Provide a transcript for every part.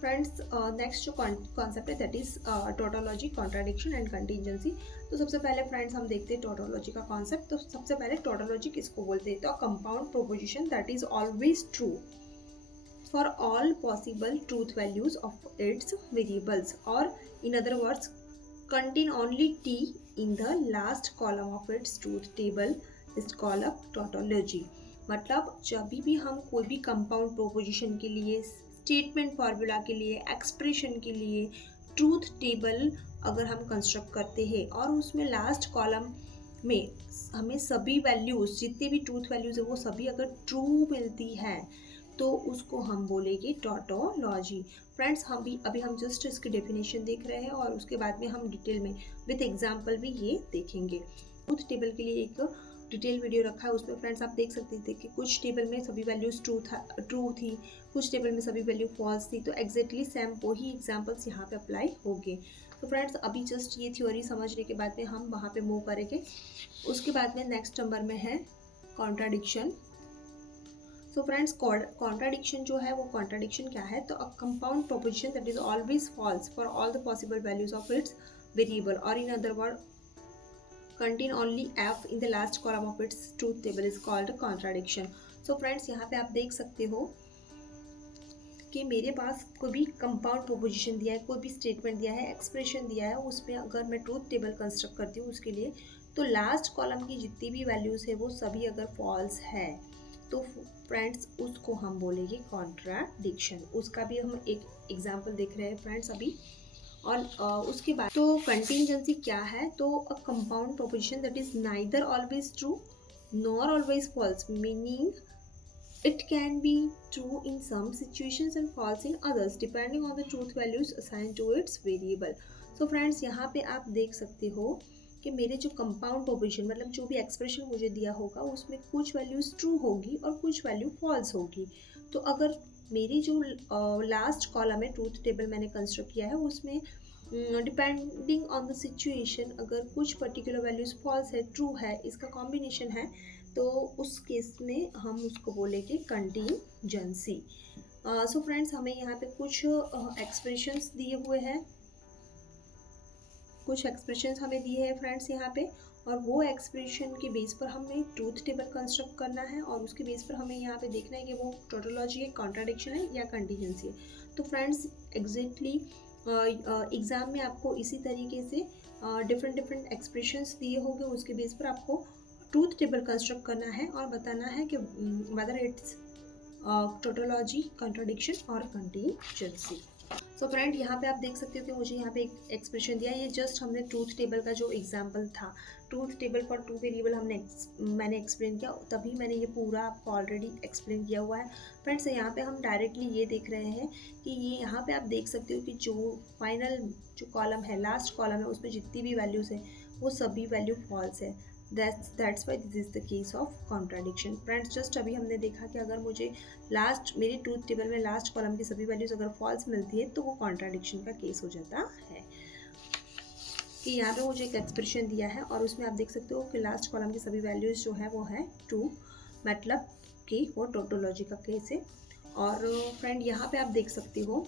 Friends next जो concept है that is tautology, contradiction and contingency. तो सबसे पहले फ्रेंड्स हम देखते हैं टोटोलॉजी का कॉन्सेप्ट। तो सबसे पहले टोटोलॉजी किसको बोलते हैं? तो compound proposition that is always true for all possible truth values of its variables, और in other words contain only t in the last column of its truth table is called a tautology। मतलब जब भी हम कोई भी compound proposition के लिए, statement formula के लिए, एक्सप्रेशन के लिए ट्रूथ टेबल अगर हम कंस्ट्रक्ट करते हैं और उसमें लास्ट कॉलम में हमें सभी वैल्यूज, जितने भी ट्रूथ वैल्यूज है वो सभी अगर ट्रू मिलती है तो उसको हम बोलेंगे टोटोलॉजी। फ्रेंड्स अभी हम जस्ट इसकी डेफिनेशन देख रहे हैं और उसके बाद में हम डिटेल में विथ एग्जांपल भी ये देखेंगे। ट्रूथ टेबल के लिए एक डिटेल वीडियो रखा है, उसमें फ्रेंड्स आप देख सकते थे कि कुछ टेबल में सभी वैल्यूज ट्रू थी, कुछ टेबल में सभी वैल्यू फॉल्स थी। तो एग्जैक्टली सेम वही एग्जाम्पल्स यहाँ पे अप्लाई होंगे। तो फ्रेंड्स अभी जस्ट ये थ्योरी समझने के बाद में हम वहाँ पे मूव करेंगे। उसके बाद में नेक्स्ट नंबर में है कॉन्ट्राडिक्शन। सो फ्रेंड्स कॉन्ट्राडिक्शन जो है वो कॉन्ट्राडिक्शन क्या है? तो a compound proposition that is always false for all the possible values of its variable, और in other word contain only f in the last column of its truth table is called contradiction। so friends यहाँ पे आप देख सकते हो कि मेरे पास कोई भी कंपाउंड प्रोपोजिशन दिया है, कोई भी स्टेटमेंट दिया है, एक्सप्रेशन दिया है, उसमें अगर मैं ट्रूथ टेबल कंस्ट्रक्ट करती हूँ उसके लिए, तो लास्ट कॉलम की जितनी भी वैल्यूज़ है वो सभी अगर फॉल्स है तो फ्रेंड्स उसको हम बोलेंगे कॉन्ट्राडिक्शन। उसका भी हम एक एग्जाम्पल देख रहे हैं फ्रेंड्स अभी। और उसके बाद तो कंटिंजेंसी क्या है? तो a compound proposition that is neither always true nor always false, meaning it can be true in some situations and false in others depending on the truth values assigned to its variable। so friends यहाँ पे आप देख सकते हो कि मेरे जो compound proposition मतलब जो भी एक्सप्रेशन मुझे दिया होगा उसमें कुछ वैल्यूज ट्रू होगी और कुछ वैल्यू फॉल्स होगी। तो अगर मेरी जो लास्ट कॉलम है ट्रूथ टेबल मैंने कंस्ट्रक्ट किया है उसमें डिपेंडिंग ऑन द सिचुएशन अगर कुछ पर्टिकुलर वैल्यूज फॉल्स है, ट्रू है, इसका कॉम्बिनेशन है, तो उस केस में हम उसको बोलेंगे कंटिंजेंसी। सो फ्रेंड्स हमें यहाँ पे कुछ एक्सप्रेशंस दिए हुए हैं, कुछ एक्सप्रेशंस हमें दिए हैं फ्रेंड्स यहाँ पे, और वो एक्सप्रेशन के बेस पर हमें ट्रूथ टेबल कंस्ट्रक्ट करना है और उसके बेस पर हमें यहाँ पे देखना है कि वो टोटोलॉजी है, कॉन्ट्राडिक्शन है या कंटिजेंसी है। तो फ्रेंड्स एग्जैक्टली एग्ज़ाम में आपको इसी तरीके से डिफरेंट एक्सप्रेशंस दिए होंगे, उसके बेस पर आपको ट्रूथ टेबल कंस्ट्रक्ट करना है और बताना है कि वेदर इट्स टोटोलॉजी, कॉन्ट्राडिक्शन और कंटिजेंसी। सो फ्रेंड यहाँ पे आप देख सकते हो कि मुझे यहाँ पे एक एक्सप्रेशन दिया है, ये जस्ट हमने ट्रूथ टेबल का जो एग्जांपल था, truth table for two variable मैंने एक्सप्लेन किया, तभी मैंने ये पूरा आपको ऑलरेडी एक्सप्लेन किया हुआ है। फ्रेंड्स यहाँ पे हम डायरेक्टली ये देख रहे हैं कि ये यहाँ पे आप देख सकते हो कि जो फाइनल जो कॉलम है, लास्ट कॉलम है, उसमें जितनी भी वैल्यूज़ है वो सभी वैल्यू फॉल्स है। That's why this is the case of contradiction. Friends just अभी हमने देखा कि अगर मुझे मेरी ट्रूथ टेबल में लास्ट कॉलम की सभी वैल्यूज अगर फॉल्स मिलती है तो वो कॉन्ट्राडिक्शन का केस हो जाता है। कि यहाँ पे मुझे एक एक्सप्रेशन दिया है और उसमें आप देख सकते हो कि लास्ट कॉलम की सभी वैल्यूज जो है वो है ट्रू, मतलब कि वो टोटोलॉजी का केस है। और फ्रेंड यहाँ पे आप देख सकते हो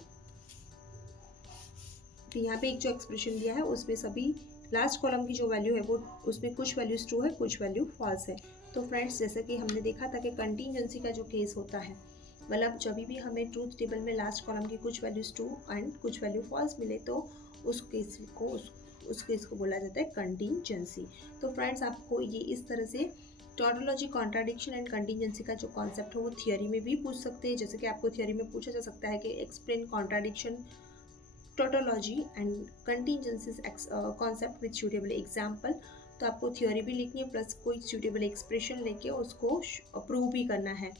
कि यहाँ पे एक जो एक्सप्रेशन दिया है उसमें सभी लास्ट कॉलम की जो वैल्यू है वो उसमें कुछ वैल्यूज ट्रू है, कुछ वैल्यू फॉल्स है। तो फ्रेंड्स जैसा कि हमने देखा था कि कंटिजेंसी का जो केस होता है, मतलब जब भी हमें ट्रूथ टेबल में लास्ट कॉलम की कुछ वैल्यूज ट्रू एंड कुछ वैल्यू फॉल्स मिले तो उस केस को बोला जाता है कंटिजेंसी। तो फ्रेंड्स आपको ये इस तरह से टोटोलॉजी, कॉन्ट्राडिक्शन एंड कंटिजेंसी का जो कॉन्सेप्ट है वो थियोरी में भी पूछ सकते हैं। जैसे कि आपको थियोरी में पूछा जा सकता है कि explain contradiction, tautology and contingencies concept with suitable example. तो आपको थ्योरी भी लिखनी है प्लस कोई सूटेबल एक्सप्रेशन लेके उसको प्रूव भी करना है।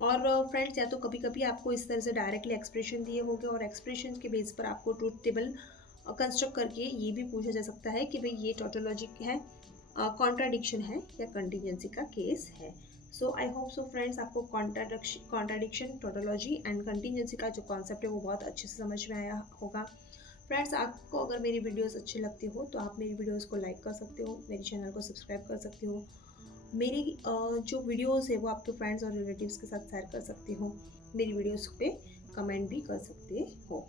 और फ्रेंड्स या तो कभी कभी आपको इस तरह से डायरेक्टली एक्सप्रेशन दिए होंगे और एक्सप्रेशन के बेस पर आपको ट्रूथ टेबल कंस्ट्रक्ट करके ये भी पूछा जा सकता है कि भाई ये टोटोलॉजी है, कॉन्ट्राडिक्शन है या कंटिजेंसी का केस है। सो आई होप सो फ्रेंड्स आपको कॉन्ट्राडिक्शन, टोटोलॉजी एंड कंटिजेंसी का जो कॉन्सेप्ट है वो बहुत अच्छे से समझ में आया होगा। फ्रेंड्स आपको अगर मेरी वीडियोस अच्छी लगती हो तो आप मेरी वीडियोस को लाइक कर सकते हो, मेरे चैनल को सब्सक्राइब कर सकते हो मेरी जो वीडियोस है वो आपके फ्रेंड्स और रिलेटिव्स के साथ शेयर कर सकते हो। मेरी वीडियोस पे कमेंट भी कर सकते हो।